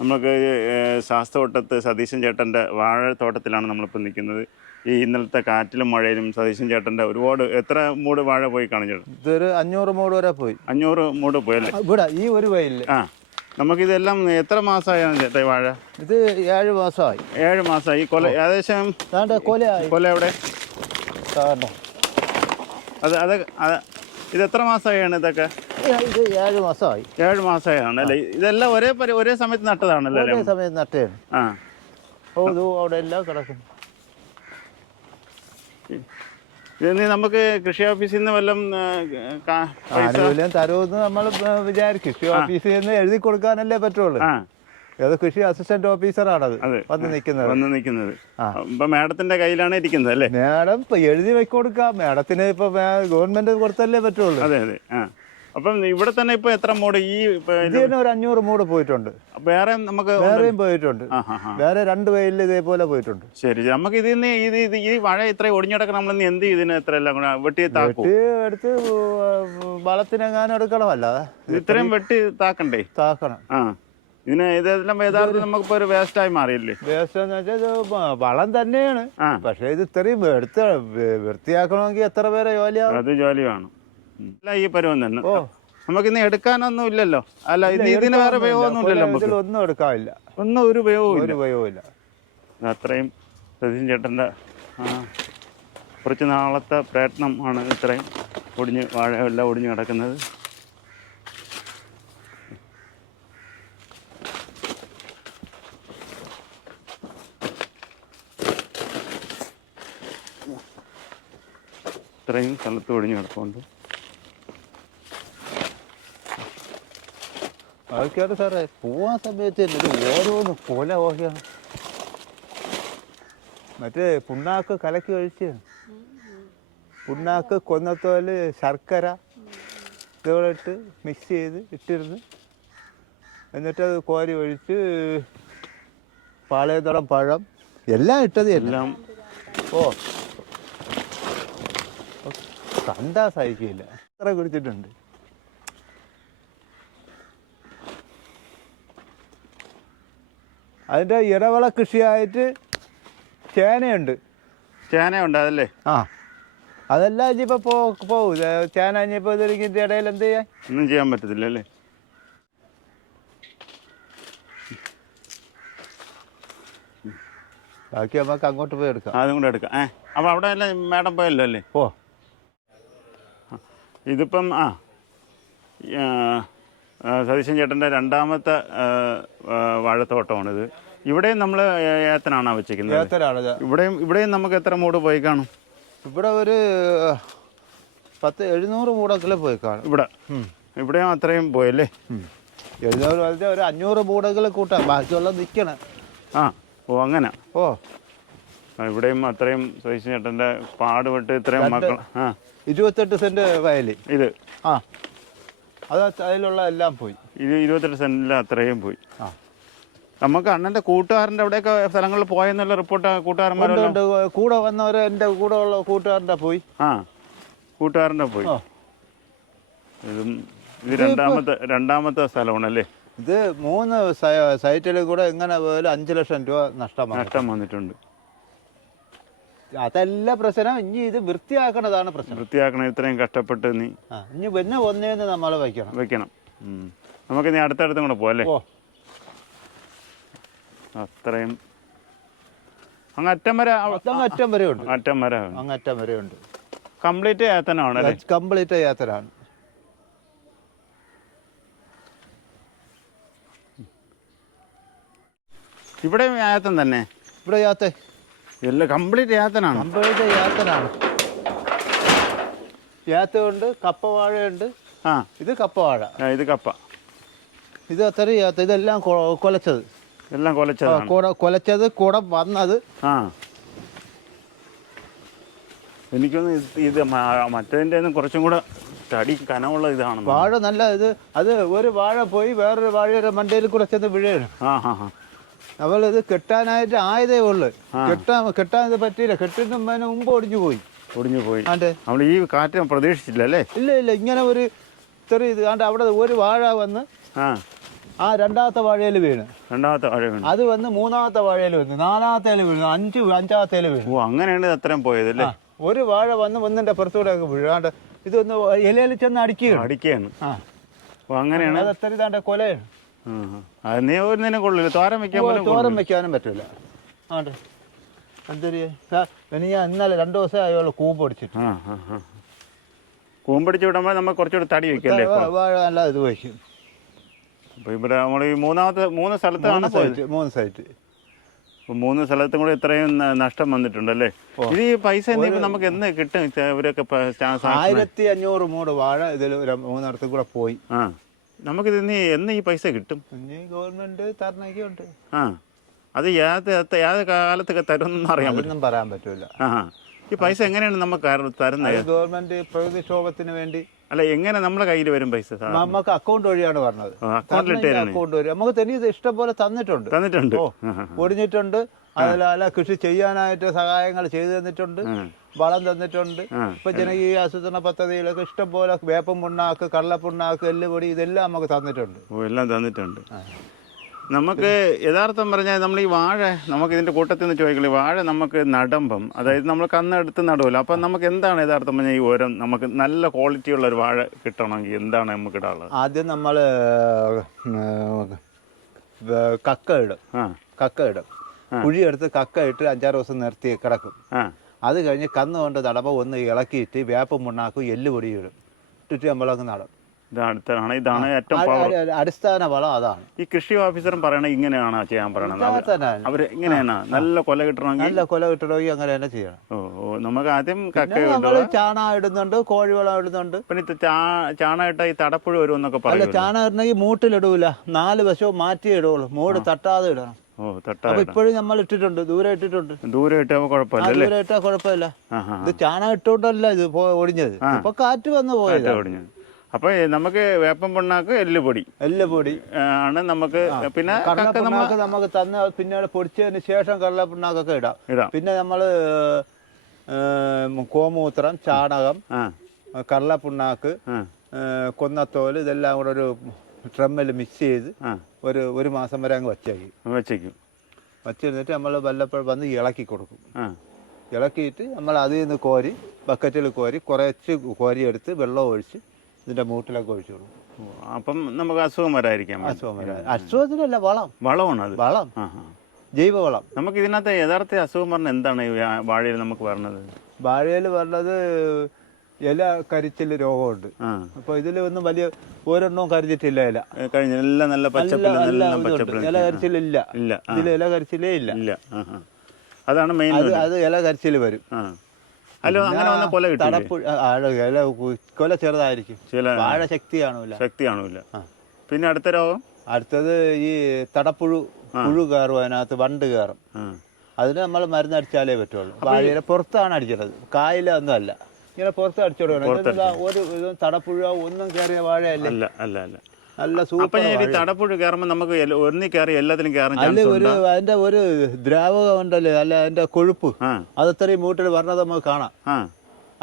നമുക്ക് ശാസ്തവട്ടത്ത് സതീശൻ ചേട്ടന്റെ വാഴത്തോട്ടത്തിലാണ് നമ്മളിപ്പോൾ നിൽക്കുന്നത്. ഈ ഇന്നലത്തെ കാറ്റിലും മഴയിലും സതീശൻ ചേട്ടന്റെ ഒരുപാട് എത്ര മൂട് വാഴ പോയി കാണും ചേട്ടൻ ഇതൊരു അഞ്ഞൂറ് മൂട് വരെ പോയി. അഞ്ഞൂറ് മൂട് പോയല്ലേ ഇവിടെ ഈ ഒരു വയലിൽ ആ നമുക്കിതെല്ലാം എത്ര മാസമായാണ് ചേട്ടാ വാഴ? ഇത് ഏഴ് മാസമായി. ഏഴ് മാസമായി. കൊല ഏകദേശം കൊല കൊല എവിടെ? അത് അത് ഇത് എത്ര മാസമായാണ് ഇതൊക്കെ? ഇത് ഏഴ് മാസമായി. ഏഴ് മാസമായാണ് അല്ലേ? ഇതെല്ലാം ഒരേ പരി ഒരേ സമയത്ത് നട്ടതാണല്ലോ ഒരേ സമയത്ത് നട്ടതാണ് ആ. ഓ ഇത് അവിടെ എല്ലാം കിടക്കുന്നു. ഇത് നമുക്ക് കൃഷി ഓഫീസിൽ നിന്ന് വല്ലതും തരുമെന്ന് നമ്മൾ വിചാരിക്കും. കൃഷി ഓഫീസിൽ നിന്ന് എഴുതി കൊടുക്കാനല്ലേ പറ്റുള്ളൂ. ഏത് കൃഷി അസിസ്റ്റന്റ് ഓഫീസറാണത്. അതെ. വന്ന് നിൽക്കുന്നത്. വന്ന് നിൽക്കുന്നത്. ഇപ്പൊ മാഡത്തിന്റെ കയ്യിലാണ് ഇരിക്കുന്നത് അല്ലേ? മാഡം ഇപ്പൊ എഴുതി വെക്കി കൊടുക്കാം മാഡത്തിന് ഇപ്പൊ ഗവൺമെന്റ് കൊടുത്തല്ലേ പറ്റുള്ളൂ. അതെ അതെ. ആ. അപ്പം ഇവിടെ തന്നെ ഇപ്പൊ എത്ര മോഡ് ഈ ഇപ്പൊ ഇത് ഇത് തന്നെ ഒരു അഞ്ഞൂറ് മൂട് പോയിട്ടുണ്ട്. വേറെ നമുക്ക് വേറെയും പോയിട്ടുണ്ട്. വേറെ രണ്ട് വയലിൽ ഇതേപോലെ പോയിട്ടുണ്ട്. ശരി. നമുക്ക് ഇതിൽ നിന്ന് ഇത് ഇത് ഈ മഴ ഇത്ര ഒടിഞ്ഞിടക്കണം നമ്മൾ എന്ത് ഇതിന് എത്ര എല്ലാം കൂടെ? വെട്ടി താക്കൂ. വെട്ടി എടുത്ത് വളത്തിനെങ്ങാനും എടുക്കണം അല്ലാതെ ഇത് ഇത്രയും വെട്ടി താക്കണ്ടേ? താക്കണം. ആ. ഇതിന് ഏതെല്ലാം യഥാർത്ഥം നമുക്കിപ്പോ ഒരു വേസ്റ്റ് ആയി മാറിയില്ലേ? വേസ്റ്റ് എന്ന് വെച്ചാൽ ഇത് വളം തന്നെയാണ്. പക്ഷെ പക്ഷേ ഇത് ഇത്രയും എടുത്ത് വൃത്തിയാക്കണമെങ്കിൽ എത്ര പേരെ ജോലിയാവും അത് ജോലി വേണം. അല്ല ഈ പരുവം തന്നെ. ഓ. നമുക്കിന്ന് എടുക്കാനൊന്നും ഇല്ലല്ലോ. അല്ല ഇത് ഇതിന് വേറെ ഉപയോഗമൊന്നും ഇല്ലല്ലോ നമുക്ക്. ഒന്നും എടുക്കാനില്ല. ഒന്നും ഒരു ഉപയോഗവും ഇല്ല. ഒരു ഉപയോഗമില്ല അത്രയും സതീശൻ ചേട്ടന്റെ കുറച്ച് നാളത്തെ പ്രയത്നമാണ് ഇത്രയും ഒടിഞ്ഞ് വാഴ എല്ലാം ഒടിഞ്ഞ് കിടക്കുന്നത്. ഇത്രയും സ്ഥലത്ത് ഒഴിഞ്ഞു കിടപ്പുണ്ട്. ആൾക്കാർ സാറേ പോവാൻ സമയത്ത് ഇത് ഓരോന്ന് കൊല ഓഹയാണ് മറ്റേ പുണ്ണാക്ക് കലക്കി ഒഴിച്ച്. പുണ്ണാക്ക് കൊന്നത്തോൽ ശർക്കര ഇതുപോലെ ഇട്ട് മിക്സ് ചെയ്ത് ഇട്ടിരുന്ന്. എന്നിട്ട് അത് കോരി ഒഴിച്ച് പാളയത്തോളം പഴം. എല്ലാം ഇട്ടത് എല്ലാം ഓ കണ്ടാ സഹിക്കില്ല. എത്ര കുടിച്ചിട്ടുണ്ട്? അതിന്റെ ഇടവള കൃഷിയായിട്ട് ചേനയുണ്ട്. ചേനയുണ്ട് അതല്ലേ? ആ. അതെല്ലാം ഇനിയിപ്പോ പോ ചേന ഇനിയിപ്പോ ഇടയിൽ എന്ത് ചെയ്യാൻ? ഒന്നും ചെയ്യാൻ പറ്റത്തില്ല അല്ലേ? ബാക്കി നമുക്ക് അങ്ങോട്ട് പോയി എടുക്കാം. അതും കൂടെ എടുക്കാം. ഏ അപ്പൊ അവിടെ എല്ലാം മാഡം പോയല്ലോ അല്ലേ? ഓ ഇതിപ്പം ആ സതീശൻ ചേട്ടന്റെ രണ്ടാമത്തെ വാഴത്തോട്ടമാണിത്. ഇവിടെയും നമ്മൾ ഏത്തനാണോ വെച്ചിരിക്കുന്നത്? ഏത്തരാണിത് ഇവിടെയും ഇവിടെയും നമുക്ക് എത്ര മൂട് പോയി കാണും? ഇവിടെ ഒരു പത്ത് എഴുന്നൂറ് മൂടക്കിൽ പോയി കാണും. ഇവിടെ? ഇവിടെ ഇവിടെയും അത്രയും പോയല്ലേ? എഴുന്നൂറ് ഒരു അഞ്ഞൂറ് മൂടകൾ കൂട്ടാം. ബാക്കിയുള്ള നിൽക്കണം. ആ ഓ അങ്ങനെ. ഓ. ഇവിടെയും അത്രയും സുരേഷ് ചേട്ടന്റെ പാടുപെട്ട് ഇത്രയും മക്കൾ ആ. ഇരുപത്തെട്ട് സെന്റ് വയൽ ഇത്. ആ. അത് അതിലുള്ള എല്ലാം പോയി. ഇത് ഇരുപത്തെട്ട് സെന്റിൽ അത്രയും പോയി. ആ. നമുക്ക് അണ്ണന്റെ കൂട്ടുകാരന്റെ അവിടെയൊക്കെ സ്ഥലങ്ങളിൽ പോയെന്നുള്ള റിപ്പോർട്ട് കൂട്ടുകാരന്മാരുണ്ട് കൂടെ വന്നവർ എന്റെ കൂടെ ഉള്ള കൂട്ടുകാരന്റെ പോയി. ആ. കൂട്ടുകാരന്റെ പോയി. ഇതും ഇത് രണ്ടാമത്തെ രണ്ടാമത്തെ സ്ഥലമാണല്ലേ? ഇത് മൂന്ന് സൈറ്റിൽ കൂടെ എങ്ങനെ പോയാലും അഞ്ച് ലക്ഷം രൂപ നഷ്ടമാണ് നഷ്ടം വന്നിട്ടുണ്ട്. അതല്ല പ്രശ്നം ഇനി ഇത് വൃത്തിയാക്കണതാണ് പ്രശ്നം. വൃത്തിയാക്കണം ഇത്രയും കഷ്ടപ്പെട്ട് നീ ഇനി പിന്നെ ഒന്നേന്ന് നമ്മൾ വെക്കണം ഉം. നമുക്ക് ഇനി അടുത്തടുത്തും കൂടെ പോവല്ലേ? അത്രയും. അങ്ങ് അറ്റം വരെ അറ്റം വരെ ഉണ്ട്. അറ്റം വരെ അങ്ങ് അറ്റം വരെ ഉണ്ട്. കംപ്ലീറ്റ് യാത്രനാണ് കംപ്ലീറ്റ് യാത്രയാണ്. ഇവിടെ യാത്ര തന്നെ? ഇവിടെ യാത്ര. എല്ലാം കംപ്ലീറ്റ് യാത്തനാണ് കംപ്ലീറ്റ് യാത്രയാണ്. യാത്രയുണ്ട് കപ്പവാഴയുണ്ട് ആ. ഇത് കപ്പവാഴ ഇത് കപ്പ. ഇത് അത്ര യാത്ര ഇതെല്ലാം കൊലച്ചത്. എല്ലാം കൊലച്ചത് കൊലച്ചത് കൂടെ വന്നത്. ആ. എനിക്കൊന്ന് ഇത് മറ്റേതിന്റെ കുറച്ചും കൂടെ തടി കനമുള്ള ഇതാണ് വാഴ നല്ല ഇത് അത് ഒരു വാഴ പോയി വേറൊരു വാഴയുടെ മണ്ടയിൽ കൂടെ ചെന്ന് വീഴാണ്. ആ ഹാ ഹാ. നമ്മൾ ഇത് കെട്ടാനായിട്ട് ആയതേ ഉള്ളു. കെട്ടാൻ കെട്ടാൻ ഇത് പറ്റിയില്ല. കെട്ടിന് മുമ്പ് ഒടിഞ്ഞു പോയി. ഒടിഞ്ഞു പോയി. നമ്മൾ ഈ കാറ്റ് പ്രതീക്ഷിച്ചില്ല അല്ലേ? ഇല്ല ഇല്ല. ഇങ്ങനെ ഒരു ചെറിയ ഇത് അവിടെ ഒരു വാഴ വന്ന് ആ. രണ്ടാമത്തെ വാഴയിൽ വീണ്. രണ്ടാമത്തെ വാഴ വീണ്. അത് വന്ന് മൂന്നാമത്തെ വാഴയിൽ വന്ന്. നാലാമത്തെ വീണു. അഞ്ച് അഞ്ചാമത്തെ വീണു. ഓ അങ്ങനെയാണ് അത്രയും പോയത് അല്ലേ? ഒരു വാഴ വന്ന് ഒന്നിന്റെ പുറത്തൂടെ വീഴാണ്ട് ഇതൊന്ന് ഇലയിൽ ചെന്ന് അടിക്കുകയാണ്. അടിക്കുകയാണ്. അങ്ങനെയാണ്. അത് അത്ര ഇതാണ്ട് കൊലയാണ്. അത് നീ ഒരു കൊള്ളില്ല. തോരൻ വെക്കാൻ പോലും തോരം വെക്കാനും പറ്റില്ല ആണ്ട് എന്തൊരു ഞാൻ ഇന്നലെ രണ്ടു ദിവസം അയാൾ കൂമ്പ് അടിച്ചിട്ട് ആ ആ ആ. കൂമ്പടിച്ച് വിടുമ്പോൾ നമ്മൾ കുറച്ചുകൂടി തടി വെക്കല്ലേ നല്ല ഇത് വയ്ക്കും. അപ്പോൾ ഇവിടെ നമ്മൾ ഈ മൂന്നാമത്തെ മൂന്ന് സ്ഥലത്താണ് സൈറ്റ് മൂന്ന് സൈറ്റ്. മൂന്ന് സ്ഥലത്തും കൂടെ ഇത്രയും നഷ്ടം വന്നിട്ടുണ്ടല്ലേ ഇത് ഈ പൈസ എന്തെങ്കിലും നമുക്ക് എന്ന് കിട്ടും? ഇവരൊക്കെ ആയിരത്തി അഞ്ഞൂറ് മൂട് വാഴ ഇതിൽ മൂന്നിടത്തും കൂടെ പോയി. ആ. നമുക്കിത് ഇന്ന് എന്ന് ഈ പൈസ കിട്ടും. ഇനി ഗവൺമെന്റ് തരണൊക്കെ ഉണ്ട് ആ. അത് ഏത് ഏത് കാലത്തൊക്കെ തരുമെന്നൊന്നും അറിയാൻ പറ്റും അതൊന്നും പറയാൻ പറ്റൂല. ആ. ഈ പൈസ എങ്ങനെയാണ് നമുക്ക് ആര് തരുന്നത് അത് ഗവൺമെന്റ് പ്രകൃതിക്ഷോഭത്തിന് വേണ്ടി. അല്ല എങ്ങനെ നമ്മുടെ കയ്യിൽ വരും പൈസ? സാർ നമുക്ക് അക്കൗണ്ട് വഴിയാണ് പറഞ്ഞത്. അക്കൗണ്ടിൽ അക്കൗണ്ട് വഴി നമുക്ക് തനിയത് ഇഷ്ടം പോലെ തന്നിട്ടുണ്ട്. തന്നിട്ടുണ്ട്. ഓ ആ, ആ. ഒടിഞ്ഞിട്ടുണ്ട് അതിലല്ല കൃഷി ചെയ്യാനായിട്ട് സഹായങ്ങൾ ചെയ്തു തന്നിട്ടുണ്ട്. വളം തന്നിട്ടുണ്ട്. ഇപ്പൊ ജനകീയ ആസൂത്രണ പദ്ധതിയിലൊക്കെ ഇഷ്ടം പോലെ വേപ്പം പുണ്ണാക്ക് കള്ളപ്പുണ്ണാക്ക് എല്ലുപൊടി ഇതെല്ലാം നമുക്ക് തന്നിട്ടുണ്ട്. ഓ എല്ലാം തന്നിട്ടുണ്ട്. നമുക്ക് യഥാർത്ഥം പറഞ്ഞാൽ നമ്മൾ ഈ വാഴ നമുക്ക് ഇതിന്റെ കൂട്ടത്തിൽ നിന്ന് ചോദിക്കില്ല വാഴ നമുക്ക് നടമ്പം അതായത് നമ്മൾ കന്നെടുത്ത് നടുവല്ലോ. അപ്പം നമുക്ക് എന്താണ് യഥാർത്ഥം പറഞ്ഞാൽ ഈ ഓരം നമുക്ക് നല്ല ക്വാളിറ്റി ഉള്ള ഒരു വാഴ കിട്ടണമെങ്കിൽ എന്താണ് നമുക്ക് ഇടാനുള്ളത്? ആദ്യം നമ്മൾ കക്ക ഇടും. കക്ക ഇടും. കുഴിയെടുത്ത് കക്ക ഇട്ട് അഞ്ചാറ് ദിവസം നിർത്തി കിടക്കും. അത് കഴിഞ്ഞ് കന്ന് കൊണ്ട് നടമ്പോൾ ഒന്ന് ഇളക്കിയിട്ട് വേപ്പം മുണ്ണാക്കും എല്ലുപൊടി ഇടും ചുറ്റും നമ്മളങ്ങ് നടും ഇതാണ് ഇതാണ് ഏറ്റവും അടിസ്ഥാന വളം അതാണ്. ഈ കൃഷി ഓഫീസറും പറയണ ഇങ്ങനെയാണ് ചെയ്യാൻ പറയണത്. അവർ ഇങ്ങനെയാണ്. നല്ല കൊല കിട്ടണമെങ്കിൽ നല്ല കൊല കിട്ടണമെങ്കിൽ അങ്ങനെ തന്നെ ചെയ്യണം. ഓ നമുക്ക് ആദ്യം കക്ക ചാണകം ഇടുന്നുണ്ട് കോഴിവളം ഇടുന്നുണ്ട്. പിന്നെ ചാണ ഇട്ട ഈ തടപ്പുഴ വരും എന്നൊക്കെ അല്ല പറയും ചാണകം ഇടണമെങ്കിൽ മൂട്ടിലിടൂല. നാല് വശവും മാറ്റി ഇടുള്ളൂ മൂട് തട്ടാതെ ഇടണം. അപ്പൊ ഇപ്പോഴും നമ്മൾ ഇട്ടിട്ടുണ്ട് ദൂരെ ഇട്ടിട്ടുണ്ട്. ദൂരെ ഇട്ടാൽ കുഴപ്പമില്ല. ദൂരെ ഇട്ടാ കുഴപ്പമില്ല ഇത് ചാണകം ഇട്ടോണ്ടല്ല ഇത് ഓടിഞ്ഞത് ഒടിഞ്ഞത്. ഇപ്പൊ കാറ്റ് വന്ന് പോയത്. ഒടിഞ്ഞു അപ്പൊ നമുക്ക് വേപ്പം പിണ്ണാക്ക് എല്ലുപൊടി. എല്ലുപൊടി. പൊടി ആണ് നമുക്ക് പിന്നെ കടലപ്പിണ്ണാക്ക് നമുക്ക് തന്ന പിന്നീട് പൊടിച്ചതിന് ശേഷം കടലപ്പിണ്ണാക്കൊക്കെ ഇടാം. ഇടാം. പിന്നെ നമ്മൾ കോമൂത്രം ചാണകം കള്ള കടലപ്പിണ്ണാക്ക് കൊന്നത്തോൽ ഇതെല്ലാം കൂടെ ഒരു ഡ്രമ്മിൽ മിക്സ് ചെയ്ത് ഒരു ഒരു മാസം വരെ അങ്ങ് വച്ചേക്കും. വെച്ചേക്കും. വച്ചിരുന്നിട്ട് നമ്മൾ വല്ലപ്പോഴും വന്ന് ഇളക്കി കൊടുക്കും. ഇളക്കിയിട്ട് നമ്മൾ അതിൽ നിന്ന് കോരി ബക്കറ്റിൽ കോരി കുറച്ച് കോരിയെടുത്ത് വെള്ളം ഒഴിച്ച് ഇതിന്റെ മൂട്ടിലൊക്കെ ഒഴിച്ചു കൊടുക്കും. അപ്പം നമുക്ക് അസുഖം വരായിരിക്കാം. അസുഖം അസുഖത്തിനല്ല വളം. വളമാണ് അത്. വളം. ജൈവവളം. നമുക്ക് ഇതിനകത്ത് യഥാർത്ഥ അസുഖം പറഞ്ഞാൽ എന്താണ് വാഴയിൽ നമുക്ക് വരണത് വാഴയിൽ പറഞ്ഞത് ഇല കരിച്ചിൽ രോഗമുണ്ട്. അപ്പൊ ഇതിൽ ഒന്നും വലിയ ഒരെണ്ണവും കരിച്ചിട്ടില്ല ഇല. എല്ലാം നല്ല ഇല കരിച്ചിലില്ല. ഇതിൽ ഇല കരിച്ചിലേ ഇല്ല. അതാണ് മെയിൻ അത് അത് ഇല കരിച്ചിൽ വരും. ഇല കൊല ചെറുതായിരിക്കും. വാഴ ശക്തി കാണൂല ശക്തി കാണൂല പിന്നെ അടുത്ത രോഗം? അടുത്തത് ഈ തടപ്പുഴു പുഴു കയറും അതിനകത്ത് വണ്ട് കയറും. അതിന് നമ്മൾ മരുന്നടിച്ചാലേ പറ്റുള്ളൂ. വാഴയുടെ പുറത്താണ് അടിക്കുന്നത് കായലൊന്നും അല്ല ഇങ്ങനെ പുറത്ത് അടിച്ചു കൊടുക്കണം. ഇതെന്താ ഒരു ഇതും തടപ്പുഴ ഒന്നും കയറിയ വാഴയല്ലേ? അല്ല അല്ല അല്ല. നല്ല സൂപ്പർ ഈ തടപ്പുഴ കയറുമ്പോൾ നമുക്ക് ഒന്നി കയറി എല്ലാത്തിലും കയറാൻ അല്ല ഒരു അതിന്റെ ഒരു ദ്രാവകം ഉണ്ടല്ലോ? അല്ല അതിന്റെ കൊഴുപ്പ്. അതത്രയും മൂട്ടിൽ വരണത് നമുക്ക് കാണാം.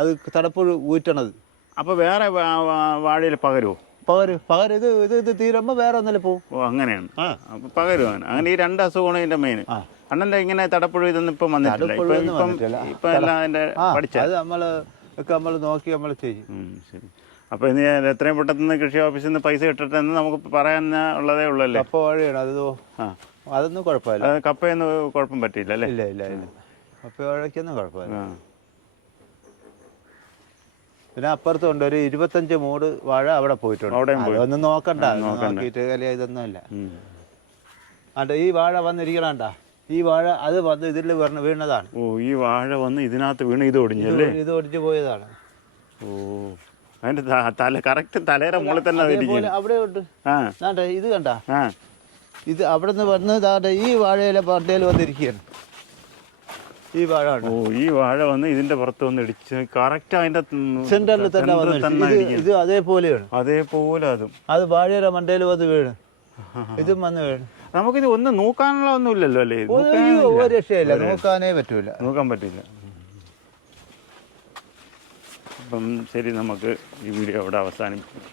അത് തടപ്പുഴ ഊറ്റണത്. അപ്പൊ വേറെ വാഴയിൽ പകരുമോ പകരും പകര്. ഇത് ഇത് ഇത് തീരുമ്പോ വേറെ ഒന്നല്ലേ പോകും ഓ അങ്ങനെയാണ്. പകരും അങ്ങനെ. അങ്ങനെ ഈ രണ്ട് അസുഖമാണ് ഇതിന്റെ മെയിൻ. അണ്ണന്റെ ഇങ്ങനെ തടപ്പുഴ ഇതൊന്നും ഇപ്പം വന്നിട്ടില്ല. ഇപ്പൊ തടപ്പുഴയൊന്നും ഇപ്പം വന്നിട്ടില്ല. ഇപ്പൊ എല്ലാം അതിന്റെ ആ അത് നമ്മൾ ഒക്കെ നമ്മൾ നോക്കി നമ്മൾ ചെയ്യും. ശരി. അപ്പോൾ ഇനി എത്രയും പെട്ടെന്ന് കൃഷി ഓഫീസിൽ നിന്ന് പൈസ കിട്ടട്ടെ എന്ന് നമുക്ക് പറയാൻ ഉള്ളതേ ഉള്ളല്ലേ? കപ്പ വഴിയാണ്. അത് ആ. അതൊന്നും കുഴപ്പമില്ല. അത് കപ്പയൊന്നും കുഴപ്പം പറ്റിയില്ല അല്ലേ? ഇല്ല ഇല്ല ഇല്ല. കപ്പ വഴക്കൊന്നും കുഴപ്പമില്ല. പിന്നെ അപ്പുറത്തുണ്ട്. ഒരു ഇരുപത്തഞ്ച് മൂട് വാഴ അവിടെ പോയിട്ടുണ്ട്. അവിടെയും പോയി. അതൊന്നും നോക്കണ്ട. അതൊന്നും നോക്കിയിട്ട് വലിയ ഇതൊന്നും ഇല്ല. ഈ വാഴ വന്നിരിക്കണണ്ട ഈ വാഴ അത് വന്ന് ഇതിൽ വീണ വീണതാണ്. ഓ ഈ വാഴ വന്ന് ഇതിനകത്ത് വീണ് ഇത് ഒടിഞ്ഞല്ലേ ഇത് ഒടിഞ്ഞു പോയതാണ്. ഓ അതിന്റെ തല കറക്റ്റ് തലയുടെ മുകളിൽ തന്നെ അവിടെ ഉണ്ട്. ഇത് കണ്ട? ഇത് അവിടെ നിന്ന് വന്ന് താണ്ട ഈ വാഴയിലെ പട്ടയിൽ വന്നിരിക്കുകയാണ്. ഈ വാഴ ഓ ഈ വാഴ വന്ന് ഇതിന്റെ പുറത്ത് വന്ന് ഇടിച്ച് കറക്റ്റ് അതിന്റെ സെന്ററിൽ തന്നെ. ഇത് അതേപോലെയാണ്. അതേപോലെ അതും. അത് വാഴയുടെ മണ്ടയിൽ വന്ന് വീണ്. ഇതും വന്നു വീണ് നമുക്കിത് ഒന്നും നോക്കാനുള്ള ഒന്നും ഇല്ലല്ലോ അല്ലേ? ഒരു രക്ഷയില്ല. നോക്കാനേ പറ്റൂല. നോക്കാൻ പറ്റില്ല. അപ്പം ശരി നമുക്ക് ഈ വീഡിയോ അവിടെ അവസാനിപ്പിക്കാം.